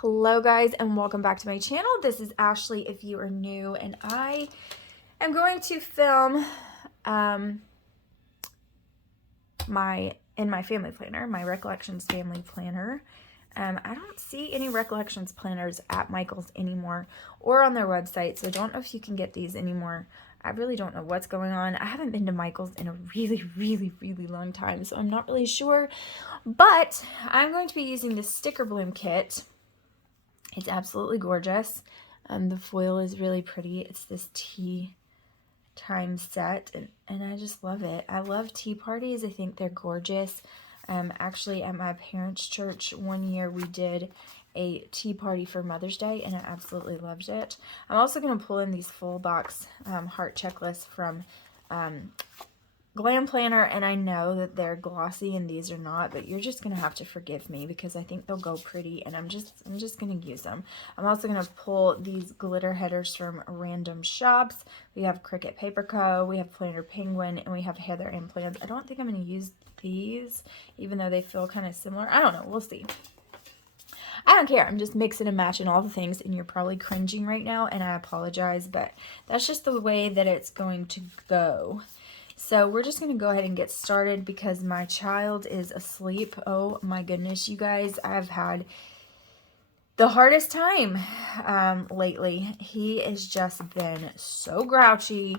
Hello guys and welcome back to my channel. This is Ashley if you are new, and I am going to film my family planner, my Recollections family planner. I don't see any Recollections planners at Michael's anymore or on their website, so I don't know if you can get these anymore. I really don't know what's going on. I haven't been to Michael's in a really long time, so I'm not really sure. But I'm going to be using this sticker bloom kit. It's absolutely gorgeous. The foil is really pretty. It's this tea time set, and I just love it. I love tea parties. I think they're gorgeous. Actually, at my parents' church one year, we did a tea party for Mother's Day, and I absolutely loved it. I'm also going to pull in these full box heart checklists from Glam Planner, and I know that they're glossy and these are not, but you're just gonna have to forgive me because I think they'll go pretty, and I'm just gonna use them. I'm also gonna pull these glitter headers from random shops. We have Cricut Paper Co., we have Planner Penguin, and we have Heather and Plans. I don't think I'm gonna use these, even though they feel kind of similar. I don't know, we'll see. I don't care. I'm just mixing and matching all the things, and you're probably cringing right now, and I apologize, but that's just the way that it's going to go. So we're just going to go ahead and get started because my child is asleep. Oh my goodness, you guys, I've had the hardest time lately. He has just been so grouchy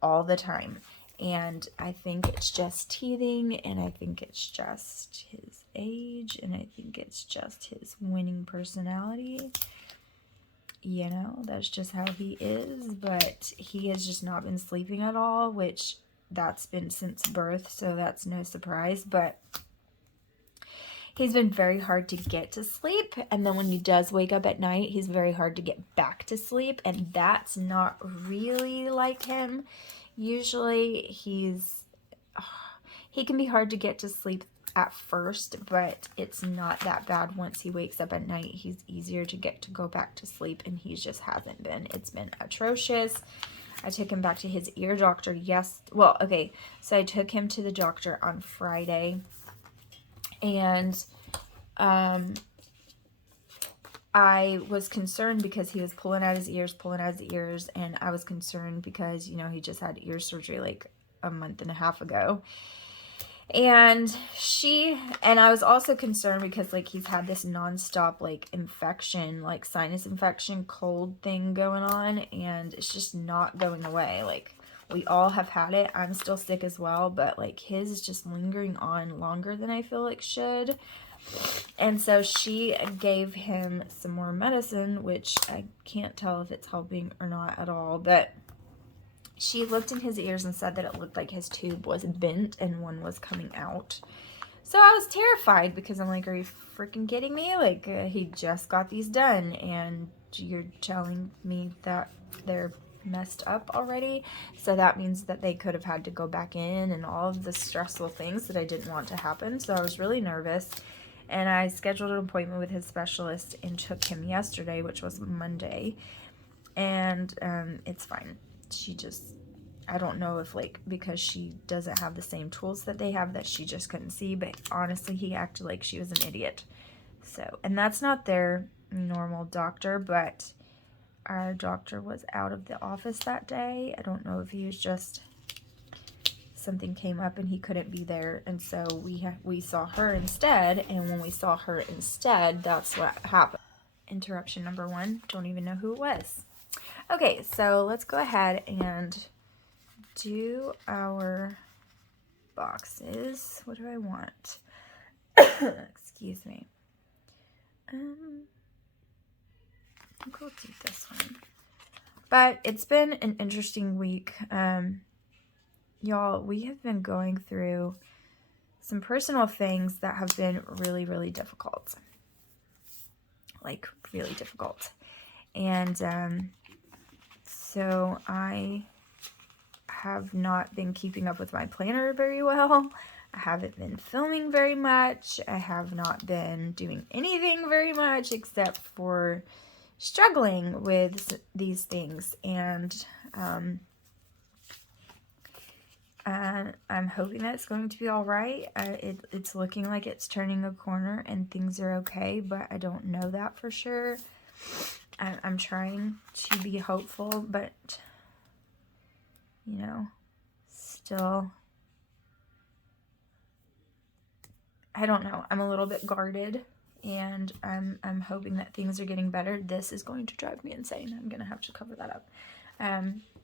all the time. And I think it's just teething, and I think it's just his age, and I think it's just his winning personality. You know, that's just how he is, but he has just not been sleeping at all, which that's been since birth, so that's no surprise, but he's been very hard to get to sleep, and then when he does wake up at night, he's very hard to get back to sleep, and that's not really like him. Usually he can be hard to get to sleep at first, but it's not that bad. Once he wakes up at night, he's easier to get to go back to sleep, and he just hasn't been. It's been atrocious. I took him back to his ear doctor. So I took him to the doctor on Friday, and I was concerned because he was pulling out his ears, and I was concerned because, you know, he just had ear surgery like a month and a half ago. And I was also concerned because, like, he's had this nonstop, like, infection, like, sinus infection, cold thing going on, and it's just not going away. Like, we all have had it. I'm still sick as well, but, like, his is just lingering on longer than I feel it should. And so she gave him some more medicine, which I can't tell if it's helping or not at all, but she looked in his ears and said that it looked like his tube was bent and one was coming out. So I was terrified because I'm like, are you freaking kidding me? Like, he just got these done and you're telling me that they're messed up already? So that means that they could have had to go back in and all of the stressful things that I didn't want to happen. So I was really nervous. And I scheduled an appointment with his specialist and took him yesterday, which was Monday. And it's fine. I don't know if, like, because she doesn't have the same tools that they have, that she just couldn't see, but honestly, he acted like she was an idiot. So, and that's not their normal doctor, but our doctor was out of the office that day. I don't know if he was just, something came up and he couldn't be there, and so we saw her instead, and when we saw her instead, that's what happened. Interruption number one, don't even know who it was. Okay, so let's go ahead and do our boxes. What do I want? Excuse me. I think we'll do this one. But it's been an interesting week. Y'all, we have been going through some personal things that have been really difficult. Like, really difficult. And so I have not been keeping up with my planner very well. I haven't been filming very much. I have not been doing anything very much except for struggling with these things. And I'm hoping that it's going to be all right. It's looking like it's turning a corner and things are okay, but I don't know that for sure. I'm trying to be hopeful, but, you know, still, I don't know. I'm a little bit guarded, and I'm hoping that things are getting better. This is going to drive me insane. I'm going to have to cover that up.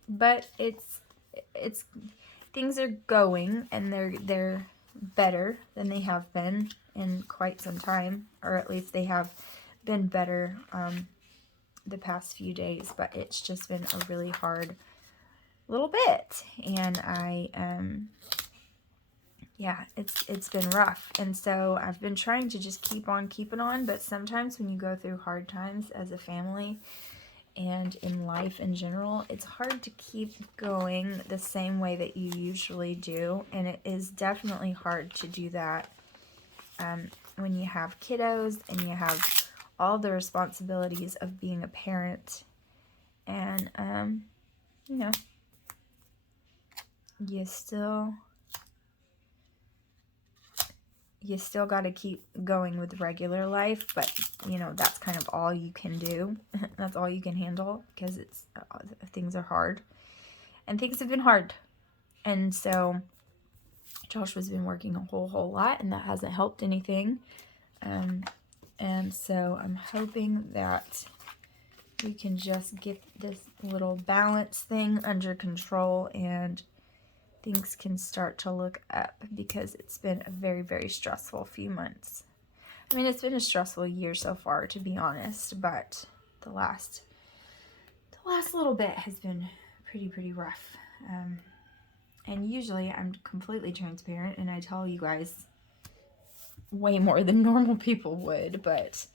But it's things are going, and they're better than they have been in quite some time, or at least they have been better the past few days, but it's just been a really hard little bit, and yeah, it's been rough. And so I've been trying to just keep on keeping on, but sometimes when you go through hard times as a family and in life in general, it's hard to keep going the same way that you usually do, and it is definitely hard to do that when you have kiddos and you have all the responsibilities of being a parent, and you know, you still got to keep going with regular life, but you know, that's kind of all you can do. That's all you can handle, because it's things are hard, and things have been hard. And so Joshua's been working a whole lot, and that hasn't helped anything. And so I'm hoping that we can just get this little balance thing under control, and things can start to look up, because it's been a very, very stressful few months. I mean, it's been a stressful year so far, to be honest, but the last little bit has been pretty rough. And usually I'm completely transparent, and I tell you guys way more than normal people would, but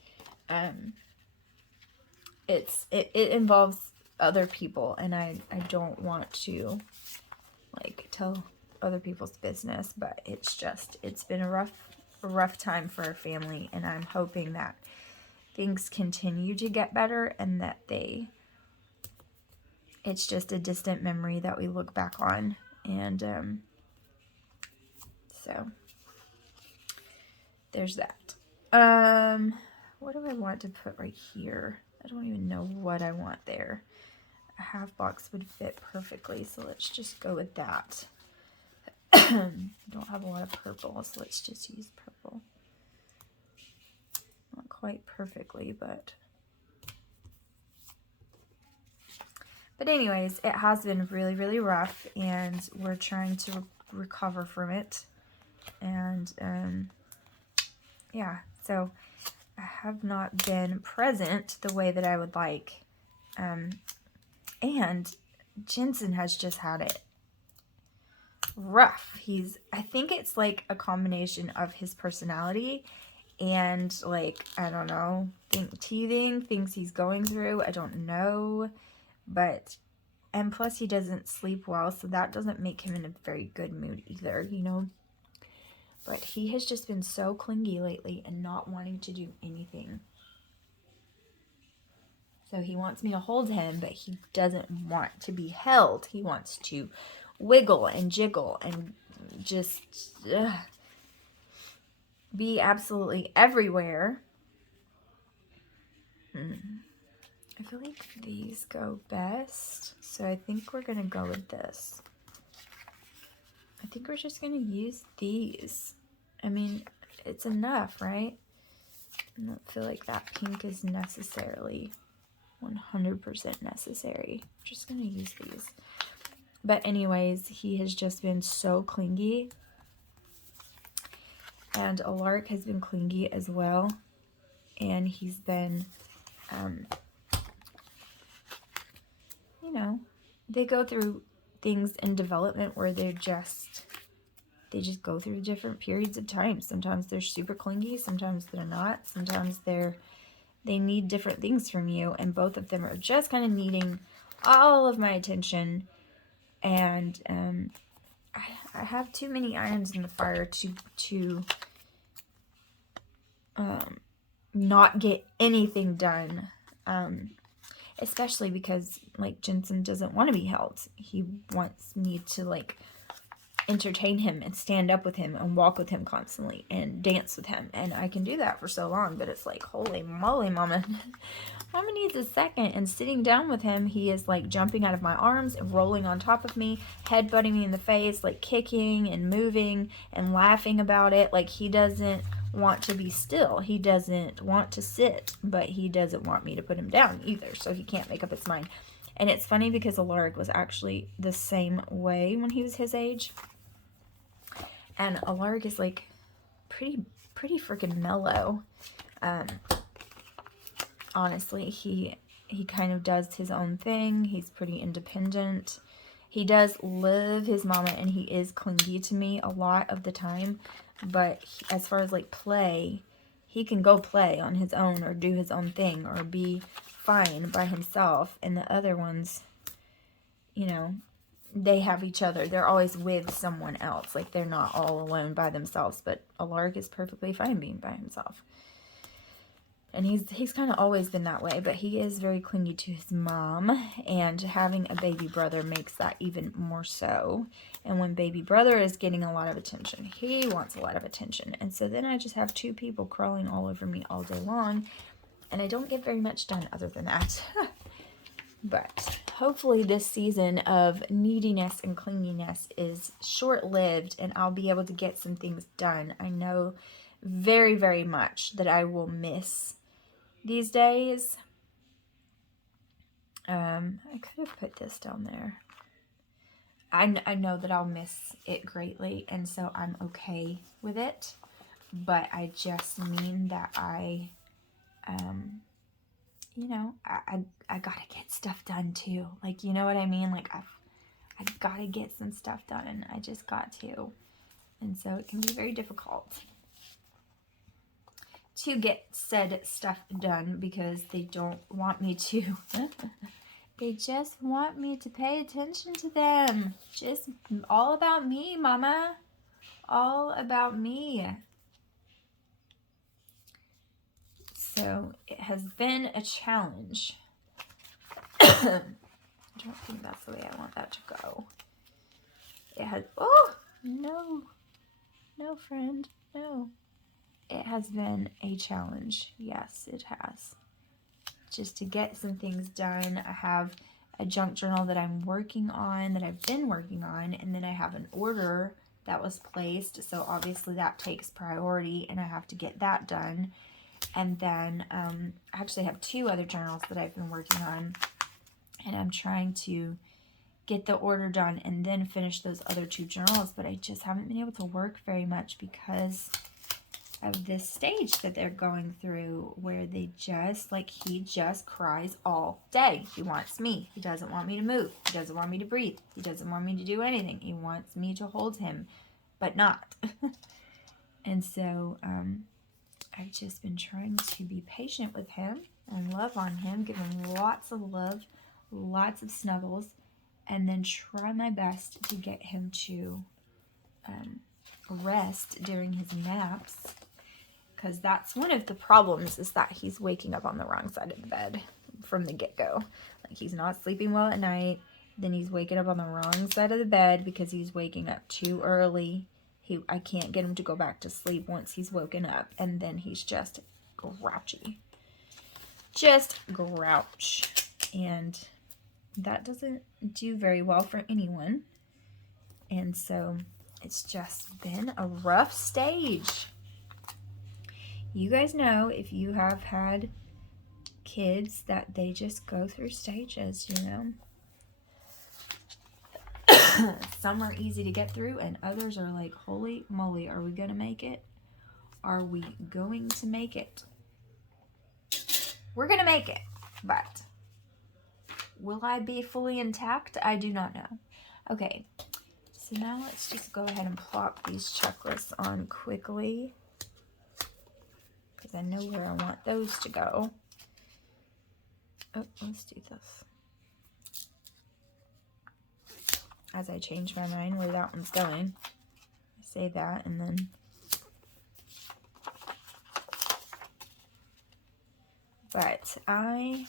it involves other people, and I don't want to like tell other people's business, but it's been a rough time for our family, and I'm hoping that things continue to get better, and that it's just a distant memory that we look back on. And so there's that. What do I want to put right here? I don't even know what I want there. A half box would fit perfectly, so let's just go with that. Don't have a lot of purple, so let's just use purple. Not quite perfectly, but anyways, it has been really rough, and we're trying to recover from it. And yeah, so I have not been present the way that I would like. And Jensen has just had it rough. I think it's like a combination of his personality and, like, I don't know, teething, things he's going through. I don't know. But, and plus he doesn't sleep well, so that doesn't make him in a very good mood either, you know. But he has just been so clingy lately and not wanting to do anything. So he wants me to hold him, but he doesn't want to be held. He wants to wiggle and jiggle and just be absolutely everywhere. I feel like these go best, so I think we're going to go with this. I think we're just going to use these. I mean, it's enough, right? I don't feel like that pink is necessarily 100% necessary. I'm just going to use these. But anyways, he has just been so clingy. And Alark has been clingy as well. And he's been, you know, they go through things in development where they just go through different periods of time. Sometimes they're super clingy, sometimes they're not. Sometimes they need different things from you, and both of them are just kind of needing all of my attention. And I have too many irons in the fire to not get anything done. Especially because, like, Jensen doesn't want to be held. He wants me to, like, entertain him and stand up with him and walk with him constantly and dance with him. And I can do that for so long, but it's like, holy moly, mama. Mama needs a second. And sitting down with him, he is like jumping out of my arms and rolling on top of me, headbutting me in the face, like kicking and moving and laughing about it. Like, he doesn't want to be still. He doesn't want to sit, but he doesn't want me to put him down either. So he can't make up his mind. And it's funny because Alaric was actually the same way when he was his age. And Alaric is like pretty freaking mellow. Honestly, he kind of does his own thing. He's pretty independent. He does love his mama, and he is clingy to me a lot of the time. But as far as like play, he can go play on his own or do his own thing or be fine by himself. And the other ones, you know, they have each other. They're always with someone else. Like, they're not all alone by themselves. But Alaric is perfectly fine being by himself. And he's kind of always been that way. But he is very clingy to his mom. And having a baby brother makes that even more so. And when baby brother is getting a lot of attention, he wants a lot of attention. And so then I just have two people crawling all over me all day long. And I don't get very much done other than that. But hopefully this season of neediness and clinginess is short-lived, and I'll be able to get some things done. I know very, very much that I will miss these days. I could have put this down there. I know that I'll miss it greatly, and so I'm okay with it. But I just mean that you know, I gotta get stuff done too. Like, you know what I mean? Like, I've gotta get some stuff done, and I just got to. And so it can be very difficult to get said stuff done because they don't want me to. They just want me to pay attention to them. Just all about me, mama. All about me. So it has been a challenge. I don't think that's the way I want that to go. It has, oh, no. No, friend, no. It has been a challenge. Yes, it has. Just to get some things done. I have a junk journal that I'm working on, that I've been working on, and then I have an order that was placed. So obviously that takes priority, and I have to get that done. And then I actually have two other journals that I've been working on, and I'm trying to get the order done and then finish those other two journals, but I just haven't been able to work very much because of this stage that they're going through where they just, like, he just cries all day. He wants me. He doesn't want me to move. He doesn't want me to breathe. He doesn't want me to do anything. He wants me to hold him, but not. And so I've just been trying to be patient with him and love on him, give him lots of love, lots of snuggles, and then try my best to get him to rest during his naps, because that's one of the problems, is that he's waking up on the wrong side of the bed from the get-go. Like, he's not sleeping well at night, then he's waking up on the wrong side of the bed because he's waking up too early. I can't get him to go back to sleep once he's woken up, and then he's just grouchy. Just grouch. And that doesn't do very well for anyone. And so it's just been a rough stage. You guys know, if you have had kids, that they just go through stages, you know. Some are easy to get through, and others are like, holy moly, are we going to make it? Are we going to make it? We're going to make it, but will I be fully intact? I do not know. Okay, so now let's just go ahead and plop these checklists on quickly, because I know where I want those to go. Oh, let's do this. As I change my mind where that one's going, I say that, and then but I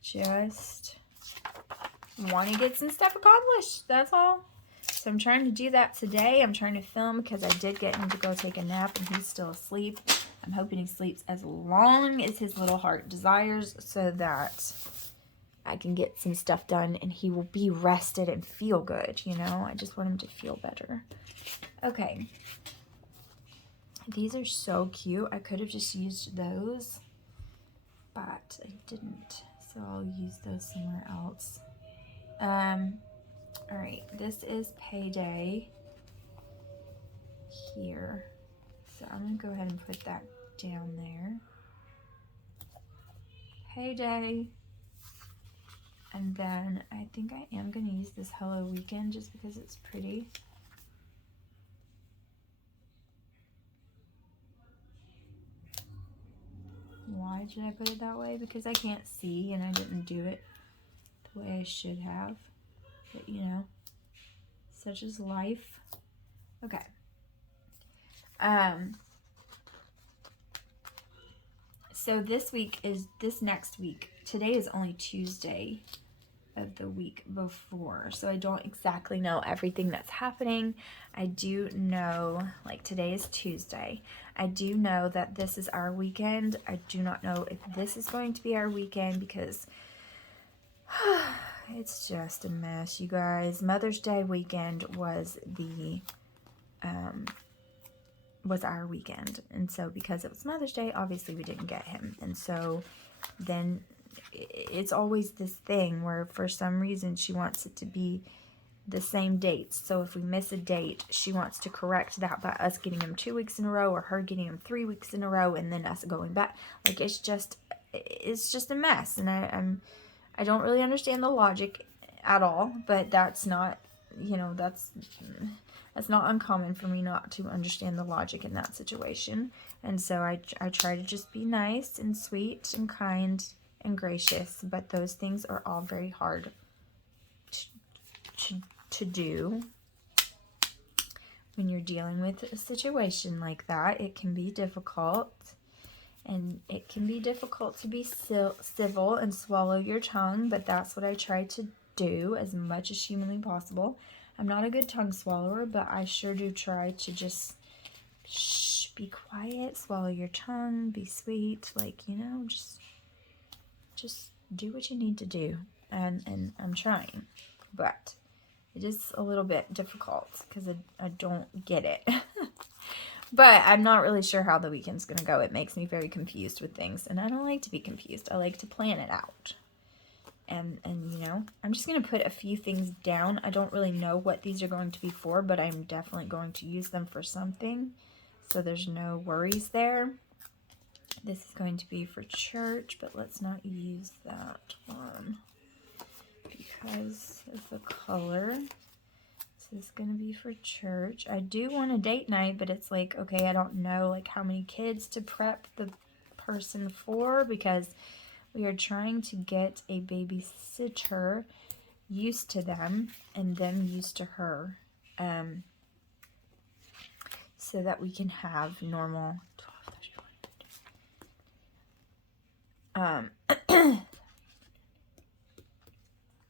just want to get some stuff accomplished. That's all. So I'm trying to do that today. I'm trying to film because I did get him to go take a nap and he's still asleep. I'm hoping he sleeps as long as his little heart desires so that I can get some stuff done and he will be rested and feel good, you know? I just want him to feel better. Okay. These are so cute. I could have just used those, but I didn't. So I'll use those somewhere else. All right, this is payday here. So I'm gonna go ahead and put that down there. Payday. And then I think I am gonna use this Hello Weekend just because it's pretty. Why did I put it that way? Because I can't see and I didn't do it the way I should have. But you know, such is life. Okay. So this next week. Today is only Tuesday of the week before. So I don't exactly know everything that's happening. I do know, like today is Tuesday. I do know that this is our weekend. I do not know if this is going to be our weekend because it's just a mess, you guys. Mother's Day weekend was our weekend, and so because it was Mother's Day, obviously we didn't get him, and so then it's always this thing where for some reason she wants it to be the same dates. So if we miss a date, she wants to correct that by us getting him 2 weeks in a row or her getting him 3 weeks in a row and then us going back. Like it's just a mess, and I don't really understand the logic at all, but that's not, you know, that's not uncommon for me not to understand the logic in that situation. And so I try to just be nice and sweet and kind and gracious, but those things are all very hard to do when you're dealing with a situation like that. It can be difficult, and it can be difficult to be civil and swallow your tongue, but that's what I try to do as much as humanly possible. I'm not a good tongue swallower, but I sure do try to just be quiet, swallow your tongue, be sweet, like, you know, just do what you need to do. And I'm trying, but it is a little bit difficult because I don't get it. But I'm not really sure how the weekend's going to go. It makes me very confused with things, and I don't like to be confused. I like to plan it out. And you know, I'm just going to put a few things down. I don't really know what these are going to be for, but I'm definitely going to use them for something. So there's no worries there. This is going to be for church, but let's not use that one because of the color. This is going to be for church. I do want a date night, but it's like, okay, I don't know like how many kids to prep the person for because we are trying to get a babysitter used to them and them used to her, so that we can have normal 12, 13,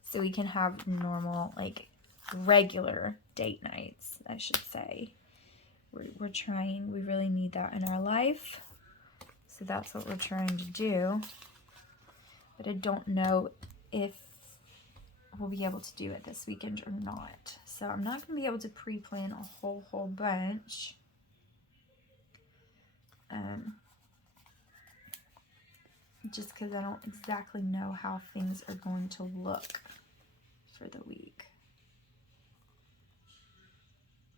so we can have normal, like, regular date nights, I should say. We're trying, we really need that in our life, so that's what we're trying to do. But I don't know if we'll be able to do it this weekend or not. So I'm not going to be able to pre-plan a whole bunch. Just because I don't exactly know how things are going to look for the week.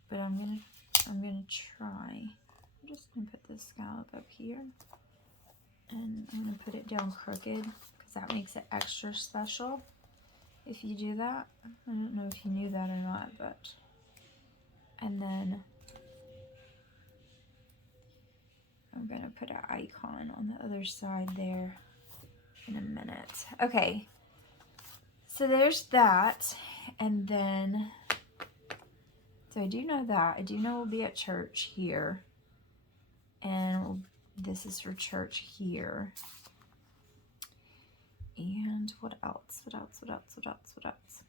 But I'm gonna try. I'm just gonna put this scallop up here, and I'm gonna put it down crooked because that makes it extra special if you do that. I don't know if you knew that or not, but and then I'm gonna put an icon on the other side there in a minute. Okay, so there's that, and then so I do know that. I do know we'll be at church here, and this is for church here. And what else? What else? What else? What else? What else?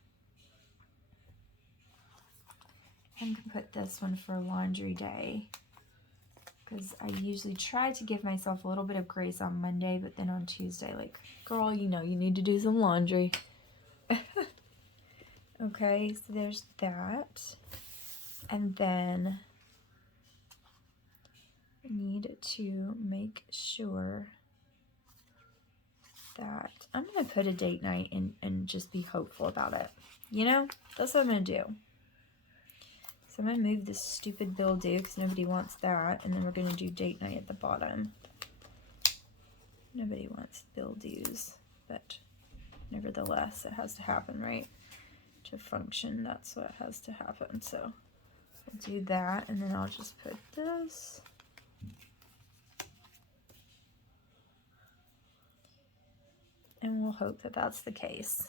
I'm gonna put this one for laundry day, because I usually try to give myself a little bit of grace on Monday, but then on Tuesday, like, girl, you know, you need to do some laundry. Okay, so there's that. And then I need to make sure that I'm going to put a date night and just be hopeful about it. You know, that's what I'm going to do. So I'm going to move this stupid bill due because nobody wants that. And then we're going to do date night at the bottom. Nobody wants bill dues, but nevertheless, it has to happen, right? To function, that's what has to happen. So I'll do that, and then I'll just put this. And we'll hope that that's the case.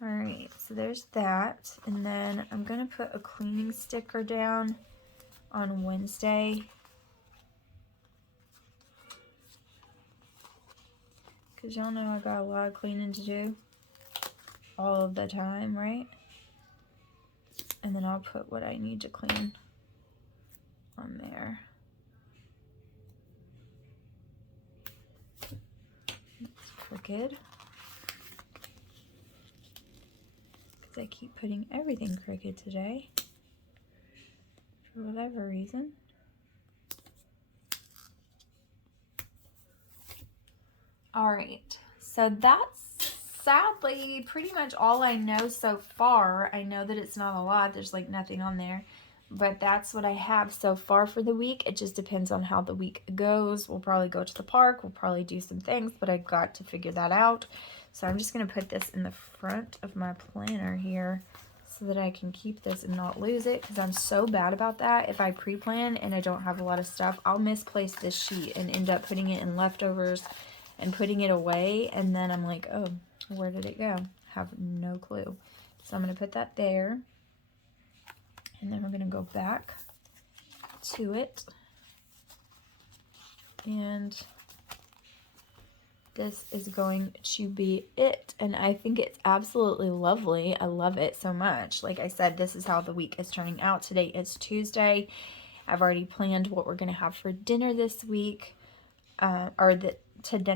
All right, so there's that. And then I'm gonna put a cleaning sticker down on Wednesday, because y'all know I got a lot of cleaning to do all of the time, right? And then I'll put what I need to clean on there. It's crooked, because I keep putting everything crooked today for whatever reason. All right, so that's sadly pretty much all I know so far. I know that it's not a lot, there's like nothing on there, but that's what I have so far for the week. It just depends on how the week goes. We'll probably go to the park, we'll probably do some things, but I've got to figure that out. So I'm just gonna put this in the front of my planner here so that I can keep this and not lose it, because I'm so bad about that. If I pre-plan and I don't have a lot of stuff, I'll misplace this sheet and end up putting it in leftovers and putting it away, and then I'm like, oh, where did it go? Have no clue. So I'm going to put that there, and then we're going to go back to it, and this is going to be it. And I think it's absolutely lovely. I love it so much. Like I said, this is how the week is turning out. Today is Tuesday. I've already planned what we're going to have for dinner this week,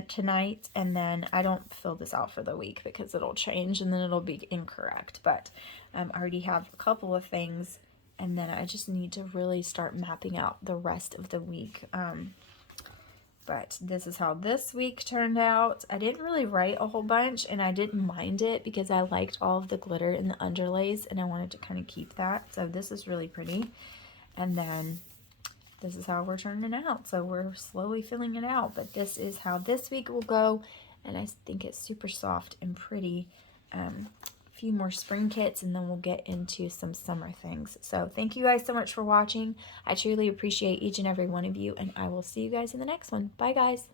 tonight, and then I don't fill this out for the week because it'll change and then it'll be incorrect, but I already have a couple of things, and then I just need to really start mapping out the rest of the week. But this is how this week turned out. I didn't really write a whole bunch, and I didn't mind it because I liked all of the glitter and the underlays, and I wanted to kind of keep that. So this is really pretty. And then this is how we're turning it out. So we're slowly filling it out, but this is how this week will go, and I think it's super soft and pretty. A few more spring kits, and then we'll get into some summer things. So thank you guys so much for watching. I truly appreciate each and every one of you, and I will see you guys in the next one. Bye guys.